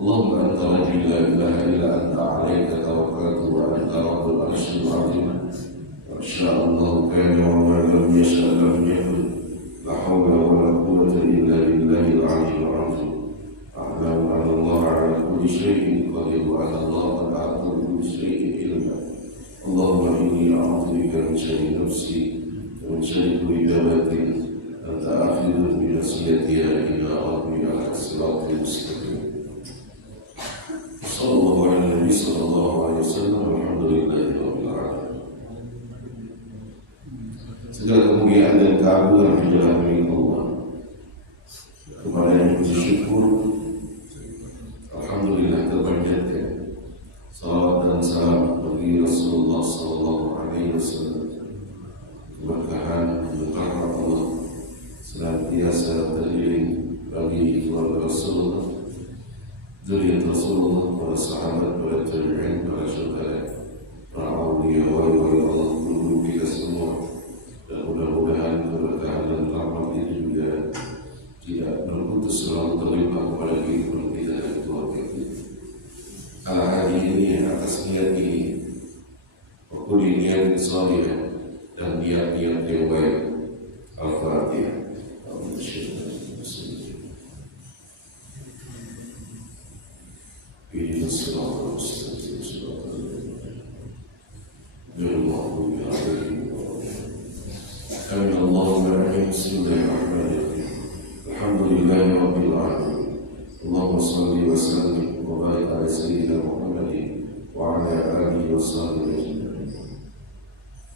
اللهم أنت ربي لا إله إلا أنت عليك توكلت وأنت رب العرش العظيم وإن شاء الله كان وما لم يشاء لم يكن لا حول ولا قوة إلا بالله العلي العظيم أعلم أن الله على كل شيء قدير وأن الله قد أعطى كل شيء علما اللهم إني أعوذ بك من شر نفسي ومن شر كل دابة أنت آخذ بنصيحتها إلى ربي على الصراط المستقيم صلى الله على النبي صلى الله عليه وسلم والحمد لله رب العالمين. Segala kemuliaan dan keagungan hanyalah milik Allah. Kepada yang puji syukur, alhamdulillah terpanjatkan salawat dan salam bagi Rasulullah sallallahu alaihi wasallam. Keberkahan dan rahmat Allah senantiasa teriring bagi keluarga Rasulullah, zuriat Rasulullah, para sahabat, para tabi'in, para syuhada, para awliya wali Allah, guru kita semua. Dan mudah-mudahan keberkahan dan rahmat itu juga tidak berputus selalu terlimpah kepada kehidupan kita dan keluarga kita. Ala hadi ini atas niat ini, waktu niat salihah dan niat-niat yang baik. Al-Fatihah. إلى الصراط المستقيم صراط الذين غير المغضوب عليهم آمين. اللهم آمين. بسم الله الرحمن الرحيم. الحمد لله رب العالمين. اللهم صل وسلم وبارك على سيدنا محمد وعلى آله وصحبه أجمعين.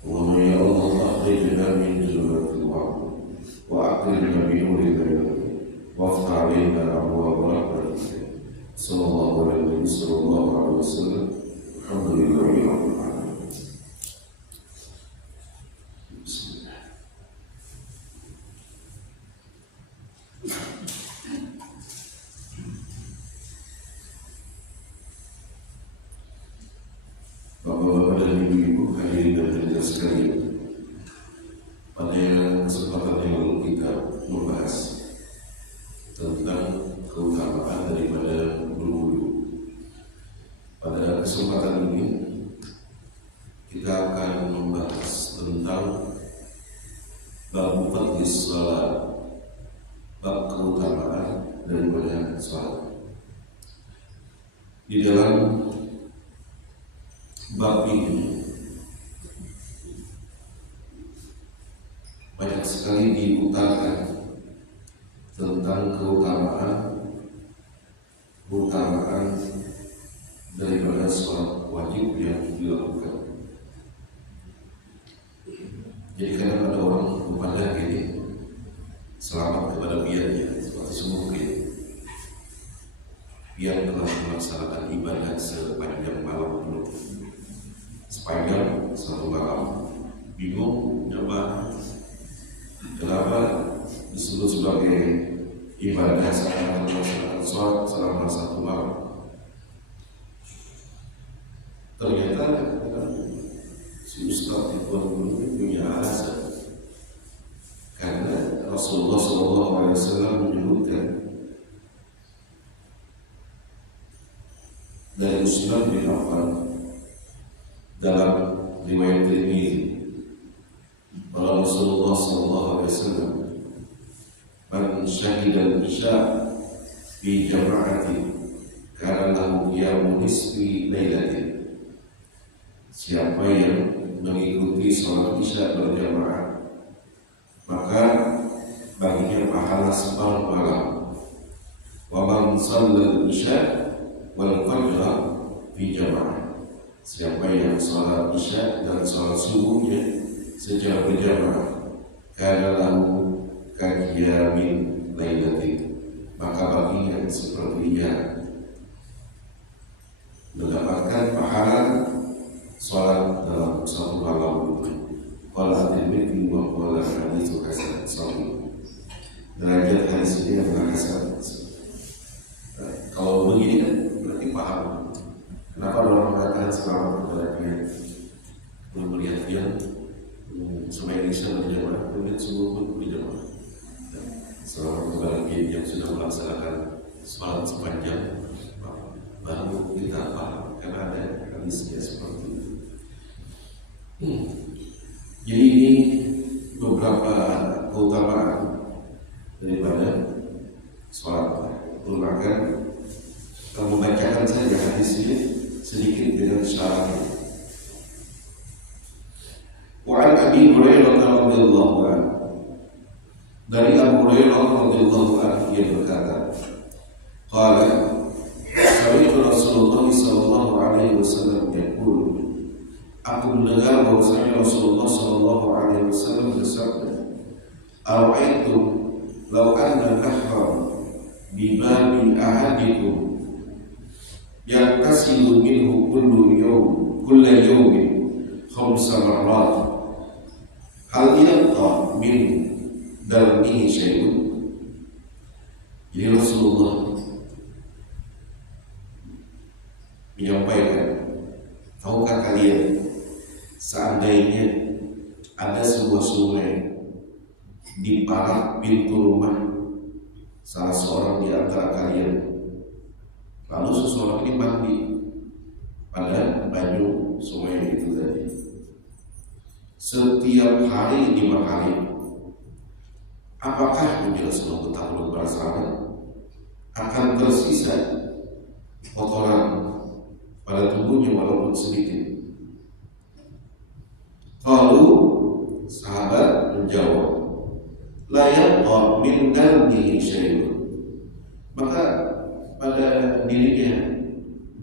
اللهم يا الله أخرجنا من ظلمات الوهم وأكرمنا بنور العلم وافتح علينا أبواب رحمتك. صلى الله على النبي صلى الله عليه وسلم. الحمد لله رب العالمين. بسم الله. Bapak-bapak dan ibu-ibu hadirin dan hadirat sekalian, pada kesempatan yang lalu kita membahas tentang keutamaan daripada berwudu. Pada kesempatan ini kita akan membahas tentang bab fadlis salat, bab keutamaan daripada salat. Di dalam bab ini banyak sekali diutarakan tentang keutamaan daripada sholat wajib yang dilakukan. Jadi kadang ada orang memandang ini selamat kepada biarnya seperti semungkin biar telah melaksanakan ibadah sepanjang malam penuh, sepanjang satu malam, bingung kenapa disebut sebagai ibadah saat melaksanakan sholat selama satu malam. Ternyata si Ustaz itu punya alasan, karena Rasulullah SAW menyebutkan dari Utsman bin Affan dalam riwayat Tirmidzi bahwa Rasulullah SAW man syahida al-isya fi jama'ati kana lahu qiyamu nisfi lailatin. Siapa yang mengikuti sholat isya berjamaah, maka baginya pahala separuh malam. Wa man shalla al-isya wal fajr fi jama'ah. Siapa yang sholat isya dan sholat subuhnya secara berjamaah, kana lahu kaqiyamin lailatin, maka baginya sepertinya mendapatkan pahala sholat dalam satu malam itu. Qala at-Tirmidzi wa qala haditsu hasan sahih. Derajat hadis ini yang hasan. Kalau begini kan berarti paham kenapa orang mengatakan selamat kepada dia belum melihat dia supaya bisa berjamaah, kemudian semua pun berjamaah. Selamat kepada dia yang sudah melaksanakan sholat sepanjang malam. ada hadisnya seperti itu. Jadi ini beberapa keutamaan daripada sholat. Menggunakan membacakan saja hadis ini sedikit dengan syaratnya. Wa an Abi Hurairah radhiyallahu anhu, dari Abu Hurairah radhiyallahu anhu ia berkata, qala sami'tu Rasulullah sallallahu alaihi wasallam yaqul, aku mendengar bahwasanya Rasulullah sallallahu alaihi wasallam bersabda, ara'aitum law anna nahran bi babi ahadikum yaghtasilu minhu kulla yawmin khamsa marrat, hal yabqa min darmihi syai'un. Jadi Rasulullah menyampaikan, tahukah kalian seandainya ada sebuah sungai di parak pintu rumah salah seorang di antara kalian, lalu seseorang ini mandi pada baju sungai itu tadi setiap hari 5 kali, apakah menjelaskan ketahuan para sahabat akan tersisa kotoran pada tubuhnya walaupun sedikit? Lalu sahabat menjawab, la yabqa min darmihi syai'un, maka pada dirinya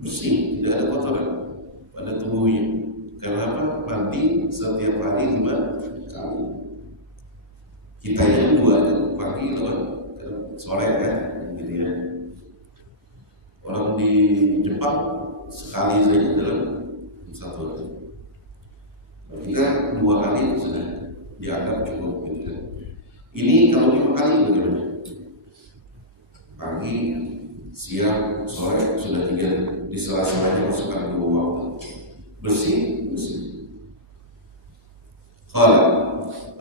bersih, tidak ada kotoran pada tubuhnya. Kenapa? Mandi setiap hari 5 kali. Kita yang 2 pagi sore kan, gitu ya. Orang di Jepang sekali saja dalam 1 hari. Ketika 2 kali sudah dianggap cukup, gitu kan. Ini kalau 5 kali bagaimana? Pagi, siang, sore sudah 3, di sela-selanya masukkan 2 waktu. Bersih.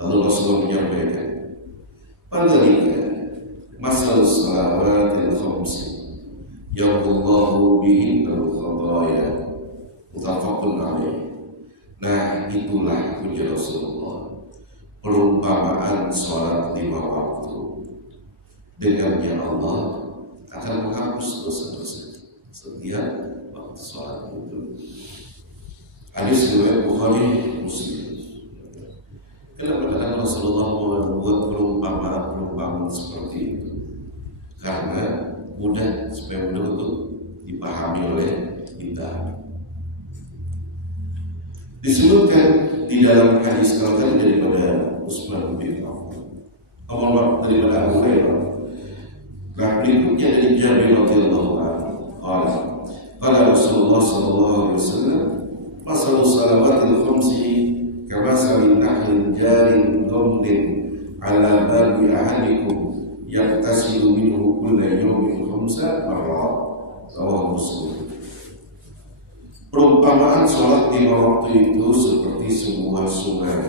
Lalu Rasulullah menyampaikan, padhalika masal salawatil khamsi yaqullahu bihin al-khadaya muttafaqun alaih. Nah, itulah puji Rasulullah, perumpamaan sholat 5 waktu. Dengannya Allah akan menghapus dosa-dosa setiap waktu sholat itu. Hadis riwayat Bukhari Muslim. Kenapa Rasulullah membuat perumpamaan seperti itu? Karena mudah, supaya mudah untuk dipahami oleh kita. Disebutkan di dalam hadis kalau tadi daripada Utsman bin Affan, daripada Abu Hurairah. Nah, berikutnya dari Jabir radhiyallahu anhu, qala Rasulullah sallallahu alaihi wasallam, masalu salawatil khamsi kamasali nahlin jarin ghamdin ala babi ahadikum yaghtasilu minhu kulla yawmin khamsa marrat, rawahu Muslim. Perumpamaan sholat 5 waktu itu seperti sebuah sungai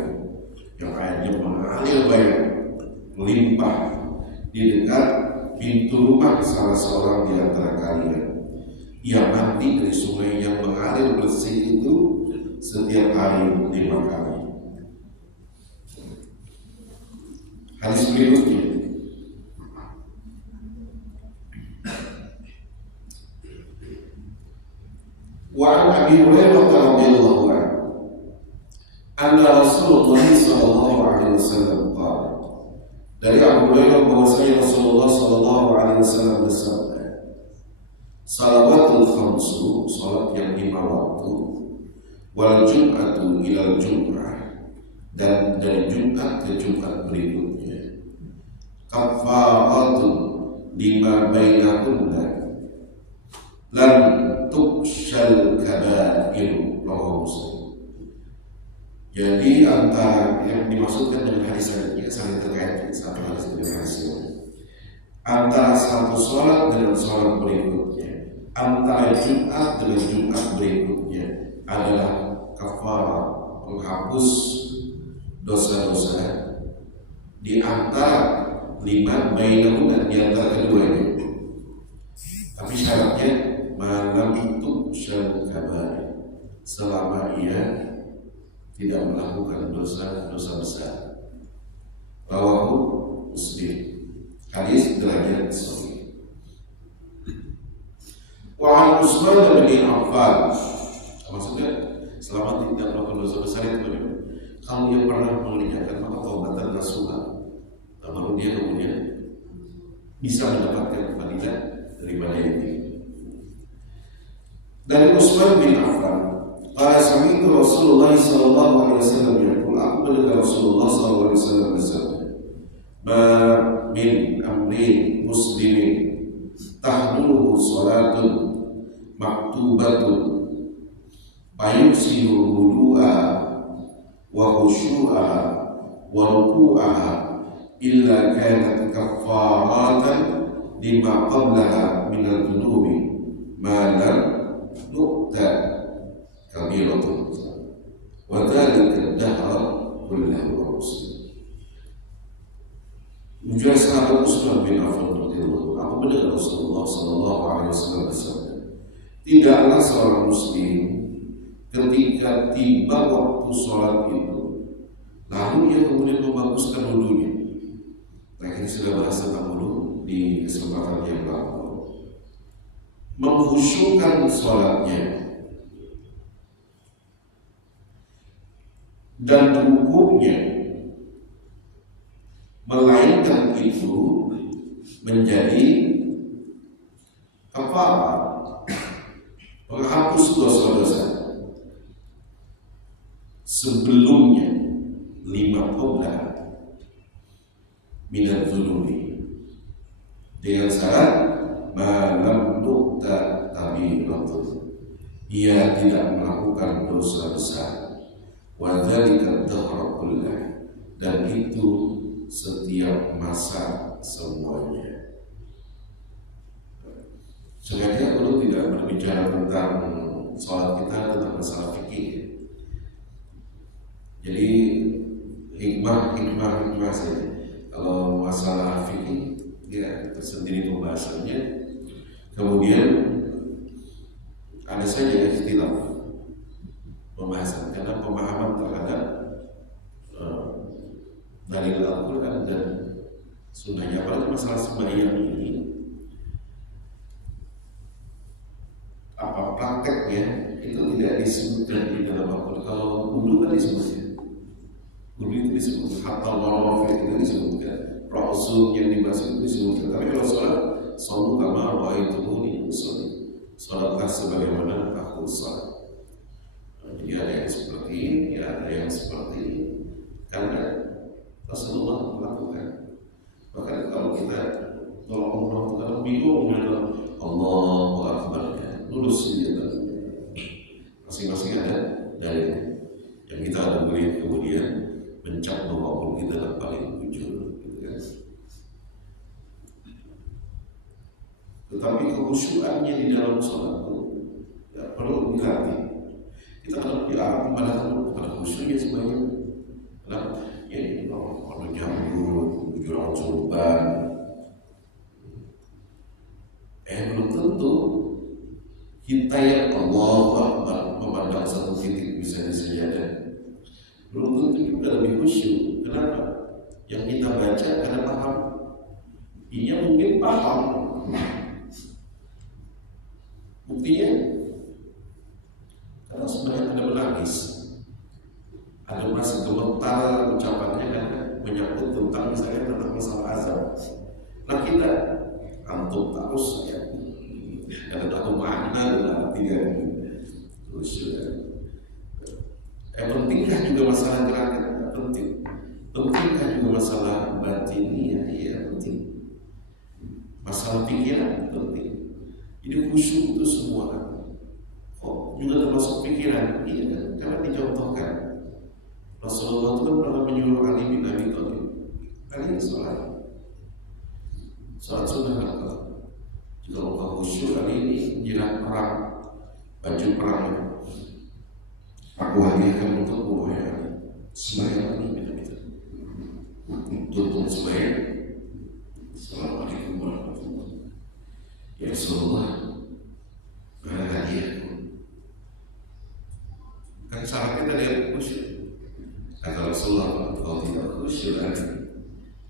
yang airnya mengalir banyak, melimpah di dekat pintu rumah salah seorang di antara kalian. Ia mandi dari sungai yang mengalir bersih itu setiap hari 5 kali. Hadis berikutnya, wa an Abi Hurairah radhiyallahu anhu anna Rasulullah sallallahu alaihi wasallam qala, dari Abu Hurairah bahwasanya Rasulullah sallallahu alaihi wasallam bersabda, salawatul khamsu, salat yang 5 waktu, wal jum'atu ilal jum'ah, dan dari Jumat ke Jumat berikutnya, kafaratun lima bainahunna lam tukshal kabairu, rawahu Muslim. Jadi antara yang dimaksudkan dengan hadis ini saling terkait, satu hadis dengan hadis ini. Antara satu sholat dengan sholat berikutnya, antara Jumat dengan Jumat berikutnya adalah kafarah, menghapus dosa-dosa di antara 5 bainahunna, di antara keduanya. Tapi syaratnya malam tu'syal kabair, selama ia tidak melakukan dosa besar. Rawahu Muslim, hadis derajat sahih. Wa an Utsman bin Affan, maksudnya selama tidak melakukan dosa besar itu bagaimana? Kalau dia pernah mengerjakan maka taubatan nasuha, baru dia kemudian bisa mendapatkan fadilah daripada itu. Dari Utsman bin Affan, qala sami'tu Rasulullah sallallahu alaihi wasallam yaqul, aku mendengar Rasulullah sallallahu alaihi wasallam bersabda, ma min amrin muslimin tahduruhu salatun maktubatun fayusiru wudu'a wa khusyu'aha wa ruku'aha illa kanat kaffaratan lima qablaha minal dhunubi ma lam nu'ta kabiratun wa dhalika dahra kullahu muslim. Menjual sahabat Utsman bin Affan radhiyallahu anhu, aku mendengar Rasulullah sallallahu alaihi wasallam bersabda, tidaklah seorang muslim ketika tiba waktu sholat itu lalu ia kemudian membaguskan wudunya. Nah, kita sudah bahas tentang wudu di kesempatan yang lalu. Mengkhusyukkan sholatnya dan rukuknya, melainkan itu menjadi kafarat, penghapus dosa-dosa sebelumnya, lima qabla minal dzunubi, dengan syarat malam nu'ta tabiratun, ia tidak melakukan dosa besar, wa dzalika dahra kullah, dan itu setiap masa semuanya. Sengaja perlu tidak berbicara tentang sholat kita, tentang masalah fikih. Jadi hikmah saja. Kalau masalah fikih ya tersendiri pembahasannya. Kemudian ada saja ikhtilaf pembahasan karena pemahaman terhadap dalil Al-Quran dan sunnahnya. Apalagi masalah sembahyang ini, apa prakteknya itu tidak disebutkan di dalam Al-Quran. Kalau wudu kan disebutkan, wudu itu disebutkan, hatta warawafir itu disebutkan, rasul yang dibahas itu disebutkan. Tapi kalau sholat, shollu kama ra'aitumuni usolli, sholatlah sebagaimana aku sholat. Jadi ada yang seperti ini, ada yang seperti ini, karena Rasulullah melakukan. Bahkan kalau kita tolong umrah itu kalau bingung dengan Allahu Akbar, lurus saja. Masing-masing ada dalilnya. Yang kita ada beri kemudian mencap bahwa kita adalah paling jujur, gitu kan. Tetapi kekhusyuannya di dalam sholat itu ya, perlu dilatih. Kita kalau di Arab ibadah bukan khusyuknya sebagai ya ini kalau jambut, bujur sorban, belum tentu kita yang Allahu Akbar memandang satu titik misalnya sejadah, belum tentu juga lebih khusyuk. Kenapa? Yang kita baca ada paham, ini mungkin paham. Buktinya karena sebenarnya ada menangis, ada merasa gemetar ucapannya karena menyangkut tentang misalnya tentang masalah azab. Nah kita antum terus ya, ada satu makna dalam artinya terus pentingkah juga masalah gerakan? Penting. Pentingkah juga masalah batinnya? Ya penting. Masalah pikiran penting. Jadi khusyuk itu semua juga termasuk pikiran. Iya, karena dicontohkan Rasulullah itu kan pernah menyuruh Ali bin Abi Thalib, Ali sholat sunnah apa? Jika engkau khusyuk hari ini menjelang perang, baju perang, aku hadiahkan untukmu wahai Ali. Sembahyang ini beda-beda. Tutup sembahyang. Assalamualaikum warahmatullahi wabarakatuh. Ya Rasulullah, Kan syaratnya tadi ada khusyuk. Kata Rasulullah, kau tidak khusyuk lagi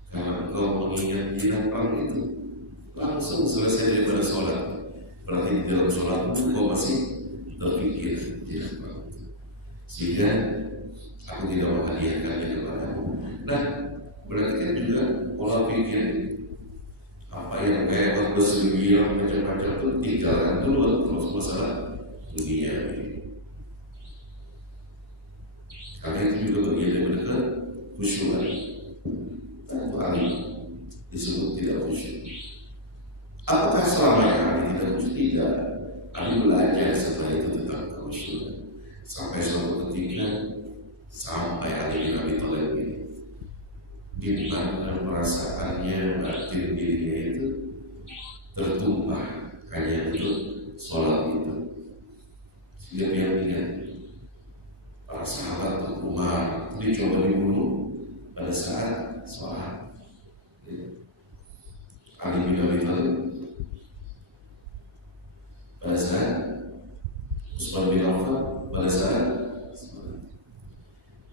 karena kau mengingat binatang itu, langsung selesai daripada sholat. Berarti dalam sholat kau masih terpikir binatang itu, sehingga aku tidak menghadiahkannya kepadamu. Nah, berarti kan juga pola pikir apa yang kayak bersebilang macam-macam itu tinggalkan dulu terus masalah dunia. Karena itu juga bagian daripada khusyuan. Itu Ali disebut tidak khusyuk. Apakah selamanya Ali tidak khusyuk? Tidak. Ali belajar setelah itu tentang khusyuan. Sampai suatu ketika sampai Ali bin Abi Thalib ini di mana perasaannya, batin dirinya itu tertumpah hanya untuk sholat itu. Sehingga dia ingat para sahabat Umar dicoba dibunuh pada saat sholat. Ali bin Abi Thalib pada saat, Utsman bin Affan pada saat sholat.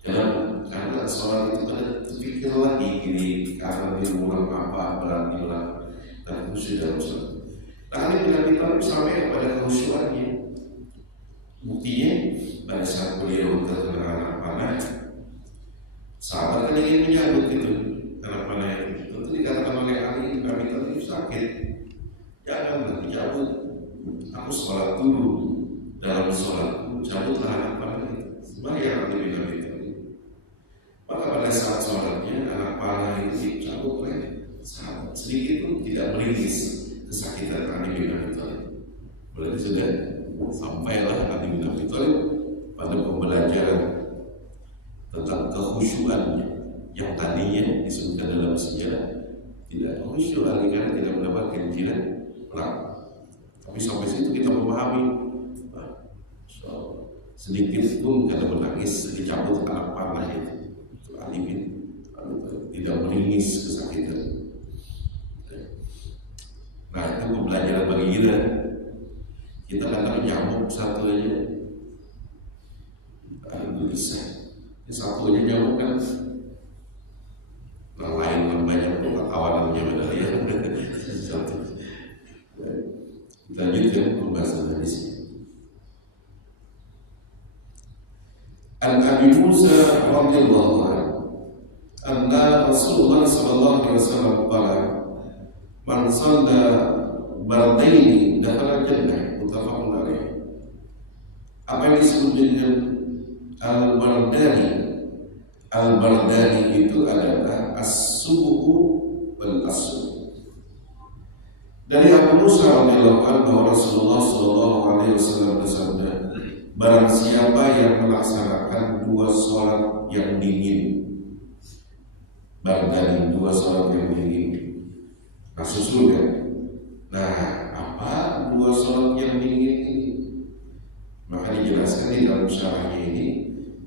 Karena sholat itu pada terpikir lagi ini karena diulang apa berarti dan khusyuk dalam sholat. Ali bin Abi Thalib sampai kepada khusyuannya. Buktinya pada saat beliau terkena anak panah, sahabat kan ingin menyambut itu anak panah itu. Tentu dikatakan oleh Ali bin Abi Thalib itu sakit, janganlah dicabut. Aku sholat dulu, dalam sholatku cabutlah anak panah itu. Sembahyang Ali bin Abi Thalib. Maka pada saat sholatnya anak panah itu dicabut oleh sahabat. Sedikit pun tidak meringis kesakitan Ali bin Abi Thalib. Berarti sudah sampailah Ali bin Abi Thalib pada pembelajaran tentang kekhusyuannya yang tadinya disebutkan dalam sejarah tidak khusyuk Ali karena tidak mendapatkan jilat perang. Tapi sampai situ kita memahami sedikit pun kada menangis dicabut anak panah itu Ali bin Abi Thalib tidak meringis kesakitan. Nah itu pembelajaran bagi kita. Kita kadang nyamuk satu aja, itu bisa. Satu aja nyamuk kan, nah lain banyak kawanannya benar ya. Satu. Kita lanjutkan pembahasan dari sini. An Abi Musa radhiyallahu anhu, anna Rasulullah sallallahu alaihi wasallam qala, man shalla bardaini dakhala jannah. Muttafaqun alaih. Apa yang disebut dengan al-bardani? Al-bardani itu adalah as-subuhu wal asr. Dari Abu Musa radhiyallahu anhu bahwa Rasulullah sallallahu alaihi wasallam bersabda, barang siapa yang melaksanakan dua sholat yang dingin, bardani dua sholat yang dingin, masuk surga. Nah, apa dua sholat yang dingin ini? Maka dijelaskan di dalam syarahnya ini,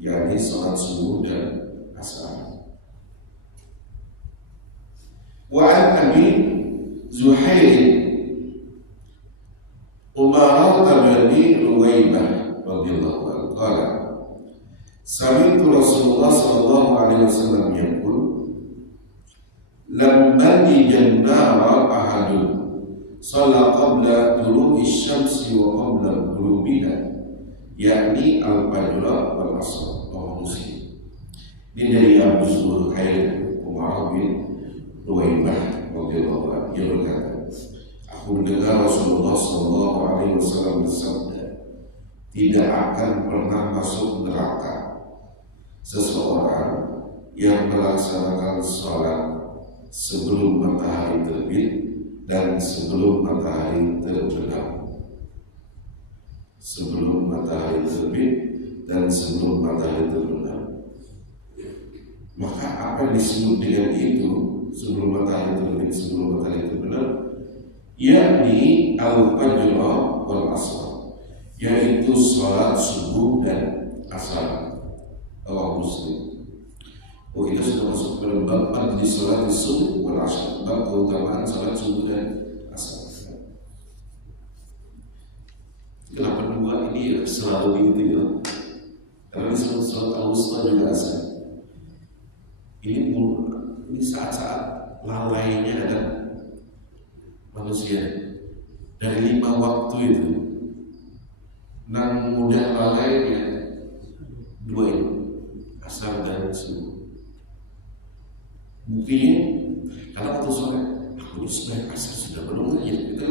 yakni sholat subuh dan asar. Wa an Abi Zuhair Umarat bin Ruwaybah radhiyallahu anhu qala, sami'tu Rasulullah sallallahu alaihi wasallam yaqul, lamma jannara ahadun shalla qabla tulu'i syamsi wa qabla ghurubiha, yakni al-fajr wal asr. Muslim. Ini dari Abu Zuhair Umar bin Ruwaybah radhiyallahu anhu, dia berkata, aku mendengar Rasulullah sallallahu alaihi wasallam bersabda, tidak akan pernah masuk neraka seseorang yang melaksanakan sholat sebelum matahari terbit dan sebelum matahari terbenam. Sebelum matahari terbit dan sebelum matahari terbenam. Maka apa yang disebut dengan itu, sebelum matahari terbit, sebelum matahari terbenam, yakni al-fajr wal asr, yaitu sholat subuh dan asar. Allah Muslim. Oh, kita sudah masuk pada bab di sholat subuh wal asr, bab keutamaan sholat subuh dan asar. 82 ini selalu begitu ya. Karena di surat Al-Wusta juga asal. Ini saat-saat lalainya ada manusia. Dari 5 waktu itu, nang mudah lalainya 2 ini, asar dan subuh. Buktinya, kalau waktu sore, aku sudah asar sudah belum aja itu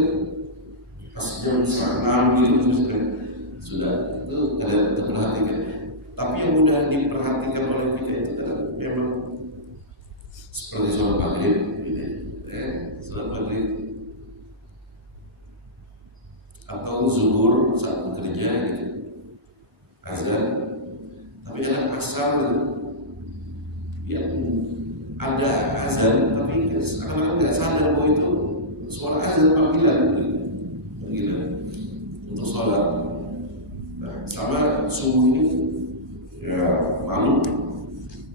pas jam 6 gitu sudah itu ada terperhatikan. Tapi yang mudah diperhatikan oleh kita itu kan memang seperti sholat maghrib, gitu. Sholat maghrib atau zuhur saat bekerja, gitu. Azan, tapi ada asar, gitu. Yang ada azan, tapi kadang-kadang nggak sadar bahwa itu suara azan panggilan, gitu. Panggilan untuk sholat. Nah, sama subuh ini ya malu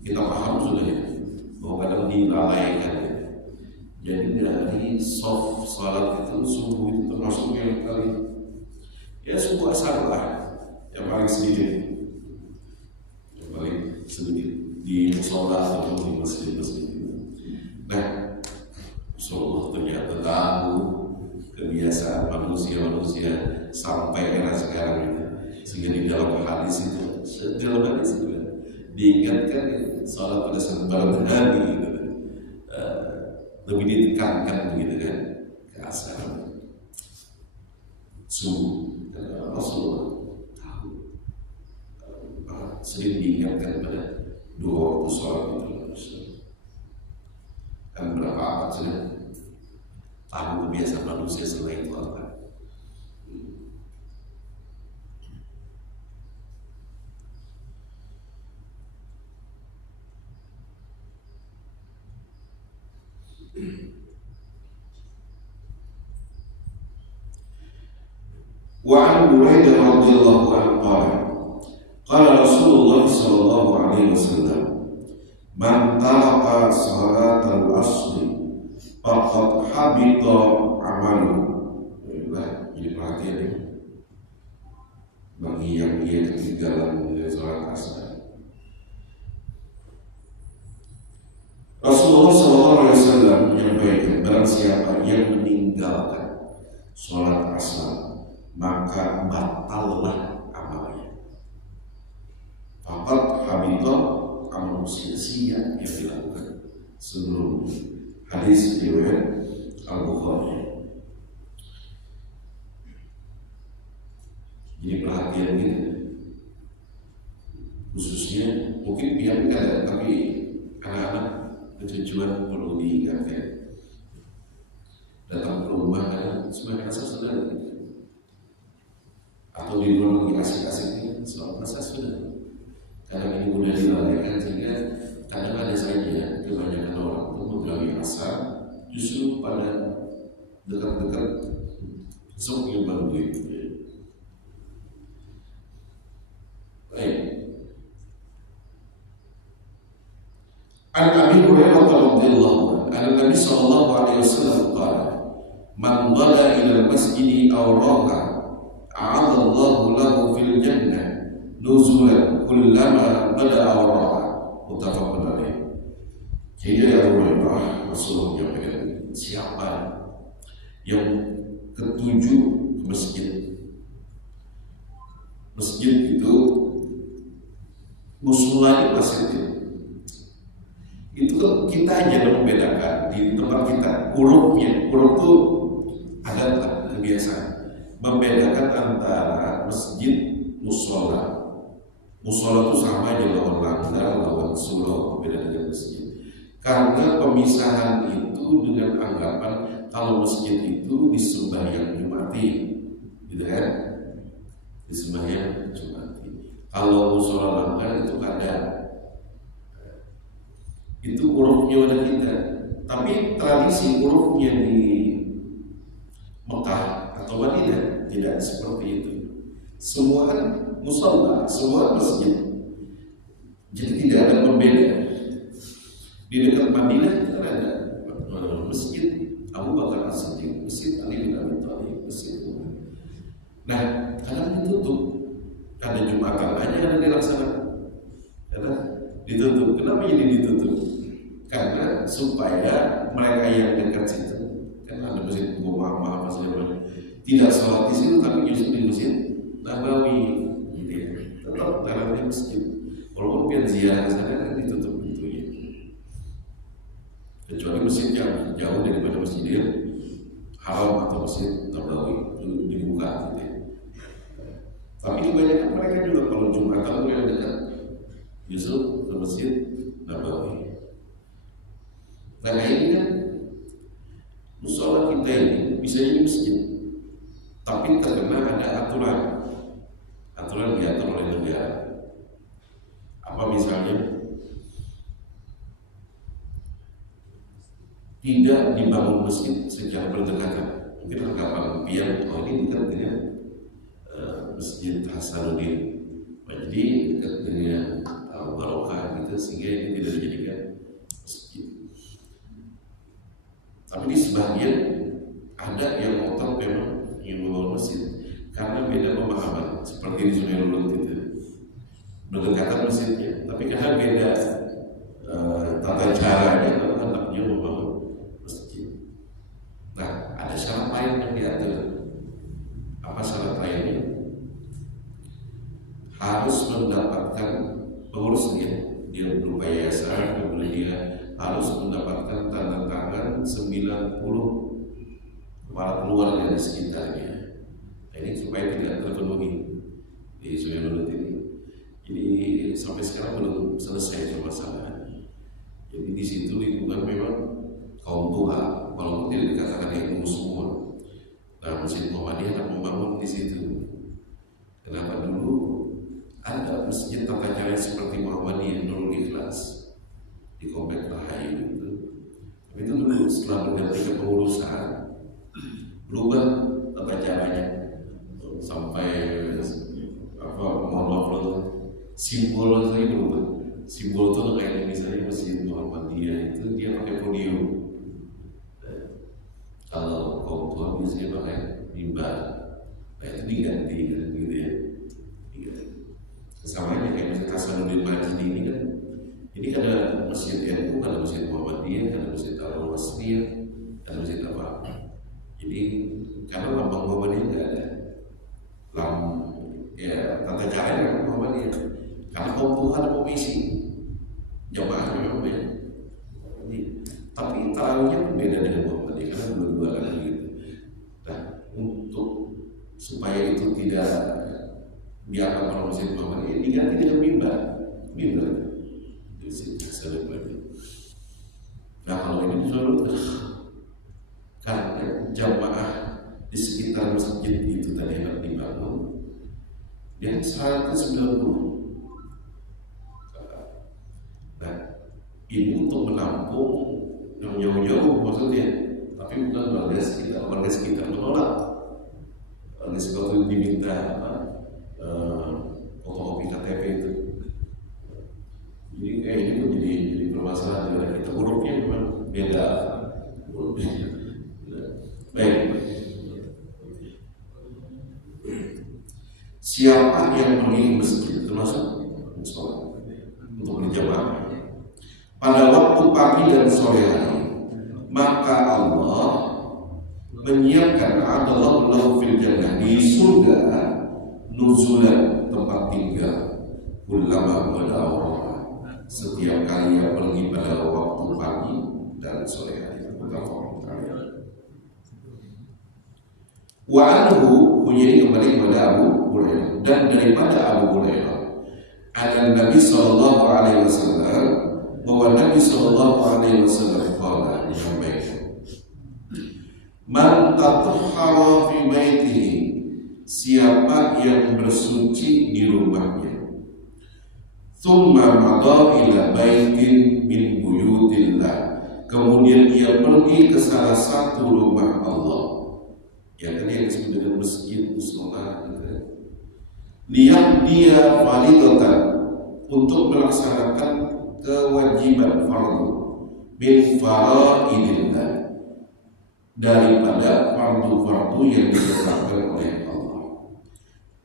kita paham sudah ya bahwa kadang dilalaikan ya. Jadi dari soft salat itu subuh itu termasuk yang kali ya subuh asar lah yang paling sedikit di musola atau di masjid-masjid. Nah, Rasulullah ternyata tahu kebiasaan manusia sampai era sekarang ini. Sehingga di dalam hadis itu diingatkan salat pada saat malam hari lebih ditekankan begitu kan ke asar subuh. Rasulullah tahu sering diingatkan pada 2 waktu salat itu. Dan berapa abad sudah tahu kebiasaan manusia selain itu apa. وعن بريدة رضي الله عنه قال رسول الله صلى الله عليه وسلم من ترك صلاة العصر فقد حبط عمله. Jadi perhatian ya, bagi yang ia ketinggalan dari sholat asar. Rasulullah SAW menyampaikan, barang siapa yang meninggalkan sholat asar maka batallah amalnya. Faqad habita amal sia-sia yang dilakukan sebelum. Hadis riwayat Al-Bukhari. Jadi perhatian gitu, khususnya mungkin pihak ada, tapi anak-anak kecucuan perlu diingatkan. Datang ke rumah kan sebagai asas sudah gitu. Atau di rumah lagi asik-asiknya soal asas sudah. Kadang ini mudah dilalaikan sehingga kadang ada saja kebanyakan orang itu menggawi asar justru pada dekat-dekat besok yang baru itu. Baik. An Abi Hurairah radhiyallahu anhu, Nabi sallallahu alaihi wasallam qala, "Man dhalla ila al-masjid aw raha, a'adallahu lahu fil jannah nuzulan kullama bada'a wa raha." Muttafaqun alaih. Jadi Abu Hurairah Rasulullah menyampaikan, siapa yang ketujuh ke masjid. Masjid itu musola di masjid itu kita aja yang membedakan di tempat kita hurufnya. Huruf itu ada kebiasaan membedakan antara masjid musola. Musola itu sama aja lawan langgar, lawan surau, beda dengan masjid. Karena pemisahan itu dengan anggapan kalau masjid itu disembahyang Jumati, gitu kan? Disembahyang Jumati. Kalau musola langgar itu kadang itu hurufnya ada kita. Tapi tradisi hurufnya di Mekah atau Madinah tidak seperti itu. Semua kan musola, semua masjid. Jadi tidak ada pembeda. Di dekat Madinah kan ada masjid Abu Bakar As-Siddiq, masjid Ali bin Abi Thalib, masjid Umar. Nah, kadang ditutup. Ada Jumatan aja yang dilaksanakan. kenapa jadi ditutup? Karena supaya mereka yang dekat situ, kan ada masjid Muhammad tidak sholat di situ, tapi justru di Masjid Nabawi, gitu ya. Tetap dalamnya masjid. Walaupun biar ziarah sana kan ditutup pintunya. Kecuali masjid yang jauh daripada Masjidil Haram atau Masjid Nabawi itu dibuka, gitu ya. Tapi kebanyakan mereka juga kalau Jumatan yang dekat justru ke Masjid Nabawi. Nah ini kan musola kita ini bisa jadi masjid, tapi terkena ada aturan diatur oleh negara. Apa misalnya? Tidak dibangun masjid secara berdekatan. Mungkin anggapan pian, oh ini dekat dengan Masjid Hasanuddin, jadi dekat dengan Barokah gitu, sehingga ini tidak dijadikan masjid. Tapi di sebagian ada yang otak memang ingin membangun masjid karena beda pemahaman, seperti di Sungai Lulut itu berdekatan masjidnya, tapi karena beda tata caranya anaknya membangun masjid. Nah, ada syarat lain yang diatur. Apa syarat lainnya? Harus mendapatkan pengurusnya, dia berupa yayasan, kemudian dia harus mendapatkan tanda tangan 90 kepala keluarga di sekitarnya. Nah, ini supaya tidak terpenuhi di Sungai Lulut ini. Jadi sampai sekarang belum selesai permasalahannya. Jadi di situ lingkungan memang kaum tua, walaupun tidak dikatakan itu semua. Nah, Masjid Muhammadiyah akan membangun di situ. Kenapa dulu ada masjid tata cara seperti Muhammadiyah Nurul Ikhlas di Komplek Rahayu itu. Tapi itu dulu setelah berganti kepengurusan berubah tata caranya sampai mohon maaf simbol saya berubah. Simbol itu kayak misalnya Masjid Muhammadiyah itu dia pakai podium. Kalau kaum tua biasanya pakai mimbar. Nah itu diganti kan gitu ya. Kesamanya kayak Masjid Hasanuddin Majid ini kan. Ini kan ada Masjid NU, ada Masjid Muhammadiyah, ada Masjid Al-Wasriyah, ada Masjid apa. Jadi karena lambang Muhammadiyah nggak ada. Ya tata caranya kan Muhammadiyah. Karena kaum tua ada komisi jamaah memang beda. Tapi tarawihnya beda dengan Muhammadiyah karena dua-dua kan gitu. Nah untuk supaya itu tidak dianggap orang Masjid Muhammadiyah diganti dengan mimbar. Nah kalau ini disuruh karena jamaah di sekitar masjid itu tadi yang dibangun yang 190. Nah ini untuk menampung yang jauh-jauh maksudnya, tapi bukan warga sekitar menolak. Warga sekitar itu diminta fotokopi KTP itu. Jadi kayak ini tuh jadi permasalahan negara kita. Hurufnya memang beda. Baik. Siapa yang pergi masjid termasuk sholat untuk berjamaah pada waktu pagi dan sore hari, maka Allah menyiapkan adalah lahu fil jannah, di surga nuzulan, tempat tinggal, ulama berdawah, setiap kali yang pergi pada waktu pagi dan sore hari. Wa anhu, punya kembali kepada Abu Hurairah, dan daripada Abu Hurairah ada Nabi sallallahu alaihi wasallam, bahwa Nabi sallallahu alaihi wasallam qala, menyampaikan, man tatahhara fi baitihi, siapa yang bersuci di rumahnya, thumma madha ila baitin min buyutillah, kemudian dia pergi ke salah satu rumah Allah, ya tadi yang disebut dengan masjid, mushola, lihat dia faridatan, untuk melaksanakan kewajiban fardu, min faraidillah, daripada fardu-fardu yang ditetapkan oleh Allah.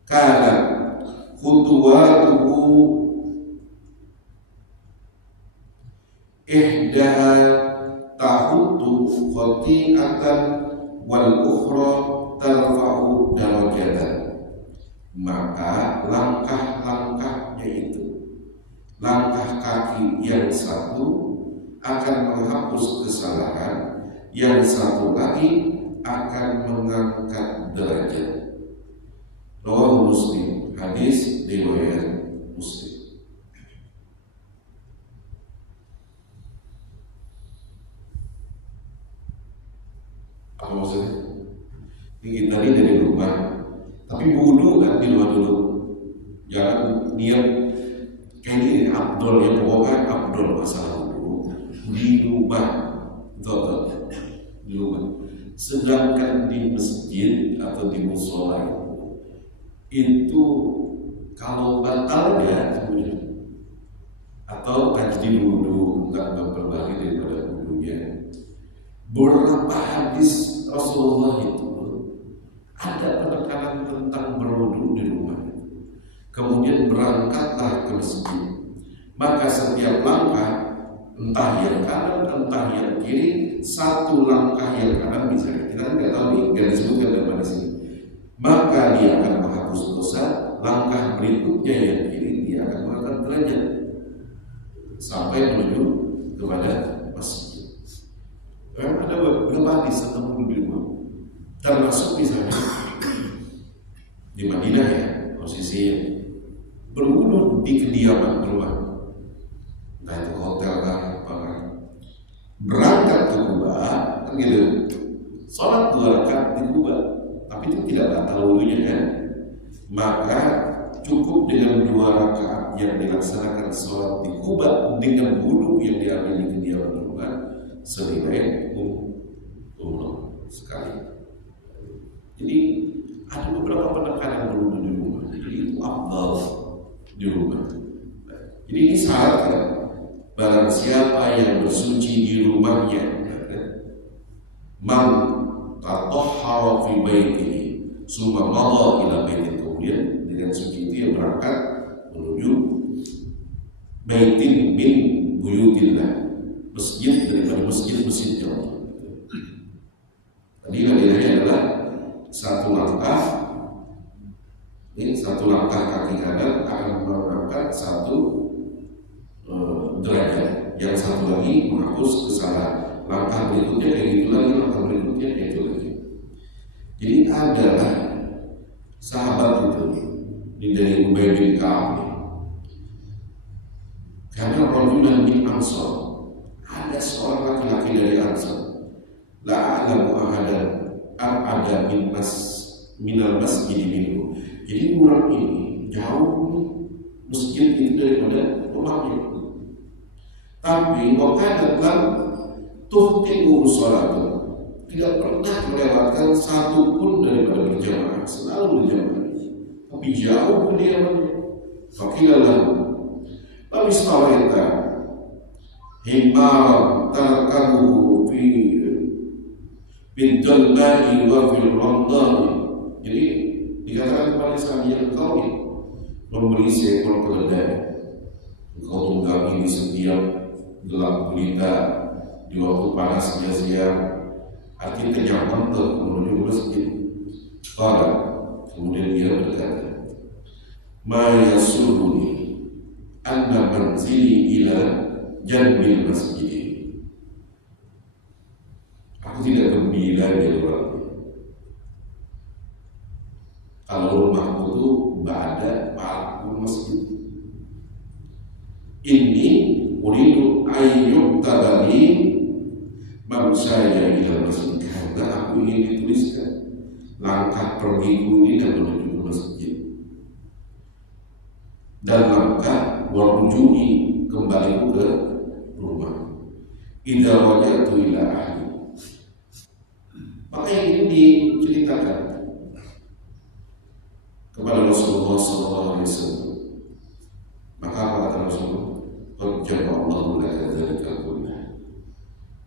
Karena khutuwatuhu ihdaha tahutu khati'atan wal ukhra tarfa'u darajatan. Maka langkah-langkahnya itu, langkah kaki yang satu akan menghapus kesalahan, yang satu lagi akan mengangkat derajat. Rawahu Muslim, hadis riwayat Muslim. Apa maksudnya? Ini tadi dari rumah, tapi wudu kan di rumah dulu. Jangan niat kayak ini Abdul ya, pokoknya Abdul masalah wudu di rumah, betul di rumah. Sedangkan di masjid atau di musola itu kalau batal ya sebenarnya, atau tajdid wudu enggak memperbarui daripada wudunya. Beberapa hadis Rasulullah itu ada penekanan tentang berwudu di rumah. Kemudian berangkatlah ke masjid. Maka setiap langkah, entah yang kanan, entah yang kiri, satu langkah yang kanan misalnya, kita nggak tahu nih, nggak disebutkan dalam hadis ini. Maka dia akan menghapus dosa. Langkah berikutnya yang kiri, dia akan mengangkat derajat sampai menuju kepada masjid. Ada beberapa hadis tentang di rumah, termasuk misalnya di Madinah ya, posisinya berwudu di kediaman rumah, entah itu hotel kah apa kah. Berangkat ke Kuba kan gitu, sholat 2 rakaat di Kuba, tapi itu tidak batal wudunya kan. Maka cukup dengan 2 rakaat yang dilaksanakan sholat di Kuba dengan wudu yang diambil di kediaman rumah senilai umroh sekali. Jadi ada beberapa penekanan berwudu di rumah. Jadi itu afdal di rumah. Jadi ini syarat kan? Barang siapa yang bersuci di rumahnya, man tatahhara fi baitihi summa madha ila baiti, kemudian dengan suci itu yang berangkat menuju baitin min buyutillah, masjid daripada masjid-masjid Allah. Tadi nilainya adalah satu langkah, ini satu langkah kaki kanan akan mengangkat satu derajat, yang satu lagi menghapus kesalahan. Langkah berikutnya kayak gitu lagi, langkah berikutnya kayak itu lagi. Jadi adalah sahabat itu ini dari Ubay bin Ka'ab, karena rajulan min Ansar, ada seorang laki-laki dari Ansar, la a'lamu ahadan ada minal masjid minhu. Jadi orang ini jauh masjid itu daripada rumahnya. Tapi waktu dalam tuhti'u sholatun, tidak pernah melewatkan satu pun daripada berjamaah, selalu berjamaah. Tapi jauh kediamannya. Fakilalah, lalu istawaita himar tarkabuhu fi bidjalbani wa fil ramdani. Jadi dikatakan kepada sahabat engkau membeli seekor keledai, engkau tunggangi di setiap gelap gulita di waktu panasnya siang, artinya kenyang untuk menuju masjid. Kemudian dia berkata, ma yasuruni anna manzili ila janbil masjid. Aku tidak gembira di luar. Kalau rumahku itu ada paku masjid. Ini uridu ayyub tabani mamsaya ila masjid, karena aku ingin dituliskan langkah pergiku ini dan menuju ke masjid, dan langkah warujui kembali ke rumah. Idza wajatu ila ahli. Maka yang ini diceritakan kepada Rasulullah SAW. Maka apa kata Rasulullah? Qad jama'allahu laka dzalika kullah.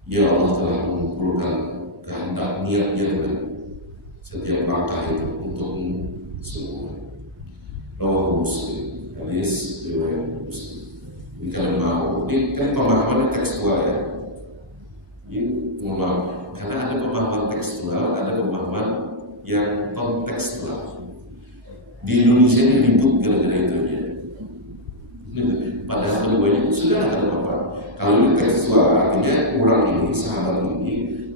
Ya Allah telah mengumpulkan kehendak niatnya dengan setiap langkah itu untukmu semua. Rawahu Muslim, hadis riwayat Muslim. Kalau mau, ini kan pemahamannya tekstual ya. Ini karena ada pemahaman tekstual, ada pemahaman yang kontekstual. Di Indonesia ini ribut gara-gara itu aja. Padahal keduanya sudah ada apa-apa. Kalau ini tekstual artinya orang ini, sahabat ini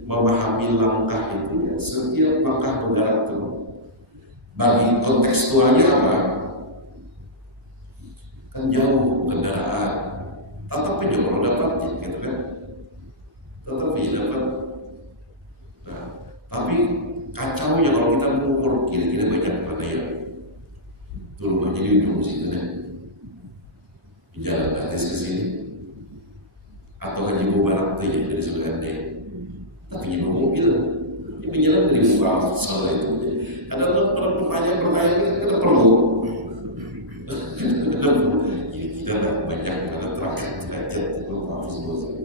memahami langkah itu ya. Setiap langkah bergerak terus. Bagi kontekstualnya apa? Kan jauh kendaraan, tetapi jauh dapat gitu kan? Tetapi dapat. Nah, tapi kacaunya kalau kita mengukur kira-kira banyak mana ya? Tuh rumahnya di ujung situ kan? Di jalan gratis ke sini, atau Haji Mubarak tuh ya dari sebelah dia. Tapi ini mobil, ini penjalan dari muka soal itu. Ada tuh pertanyaan kita perlu. Jadi tidak banyak karena terakhir itu maaf sebut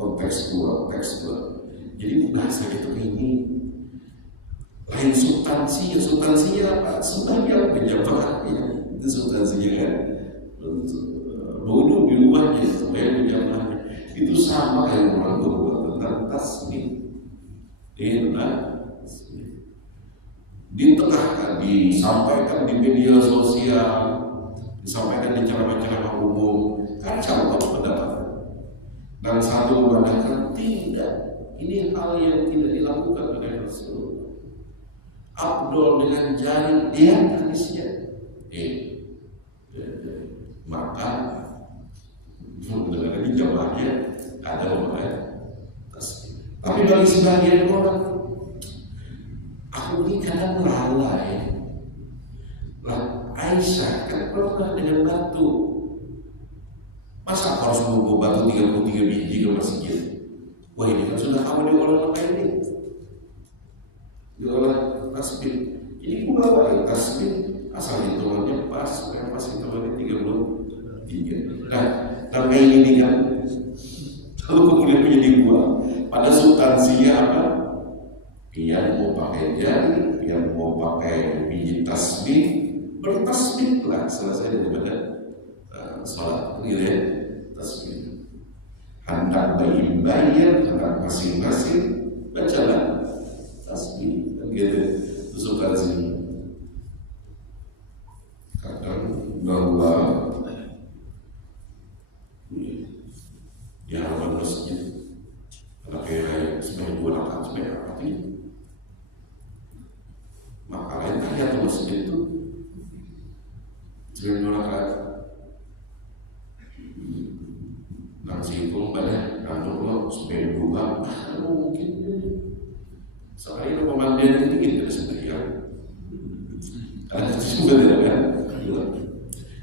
kontekstual. Jadi bahasa itu ini lain substansinya apa? Sebagai penjamaah ya itu substansinya kan. Bodoh di rumahnya supaya penjamaahnya itu sama kayak orang berbuat tentang tasbih. Di tengah kan disampaikan di media sosial, disampaikan di ceramah-ceramah umum, kacau pendapat. Dan satu mengatakan tidak, ini hal yang tidak dilakukan oleh Rasulullah. Abdul dengan jari dia hadisnya, maka mendengar di jamaahnya ada orang tasbih. Tapi bagi sebagian orang, aku ini kadang lalai. Lah Aisyah kan pernah dengan batu. Masa harus membawa batu 33 biji ke masjid? Wah ini kan sudah kamu diolah ini. Diolah tasbih. Ini pula pakai tasbih asal hitungannya pas hitungannya 33. Nah, karena ini kan lalu kemudian menjadi buah. Pada substansinya apa? Yang mau pakai jari, yang mau pakai biji tasbih, bertasbihlah selesai daripada sholat, gitu ya, tasbih. Hendak bayar, hendak masing-masing, bacalah tasbih, gitu. Itu substansi. Kadang bahwa di halaman masjid ada kayak sebanyak 2 rakaat sebanyak apa ini? Maka lain tahiyat masjid itu sebanyak 2 rakaat. Nasi hitung banyak, kantor lo sebanyak 2, mungkin soalnya pemandian itu kita sendirian. Karena itu juga tidak kan?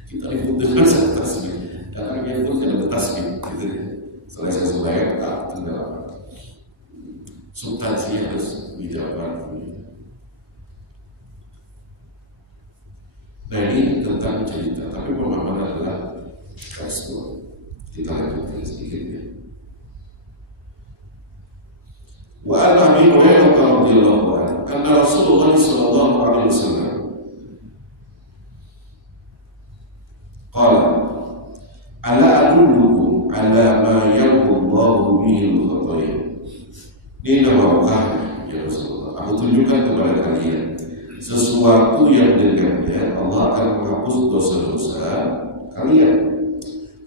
Kita ikut dengan satu tasbih. Karena kita pun tidak bertasbih, gitu. Selesai sembahyang tak tinggal. Substansinya harus dijawab. Nah ini tentang cerita, tapi pemahaman adalah tekstual. Kita lanjutkan sedikit ya. Wa Abi Hurairah radhiyallahu anhu, anna Rasulullah sallallahu alaihi wasallam qala ala adullukum ala ma yaqullahu bihi al-khataya. Ini namanya ya Rasulullah. Aku tunjukkan kepada kalian sesuatu yang dengannya Allah akan menghapus dosa-dosa kalian.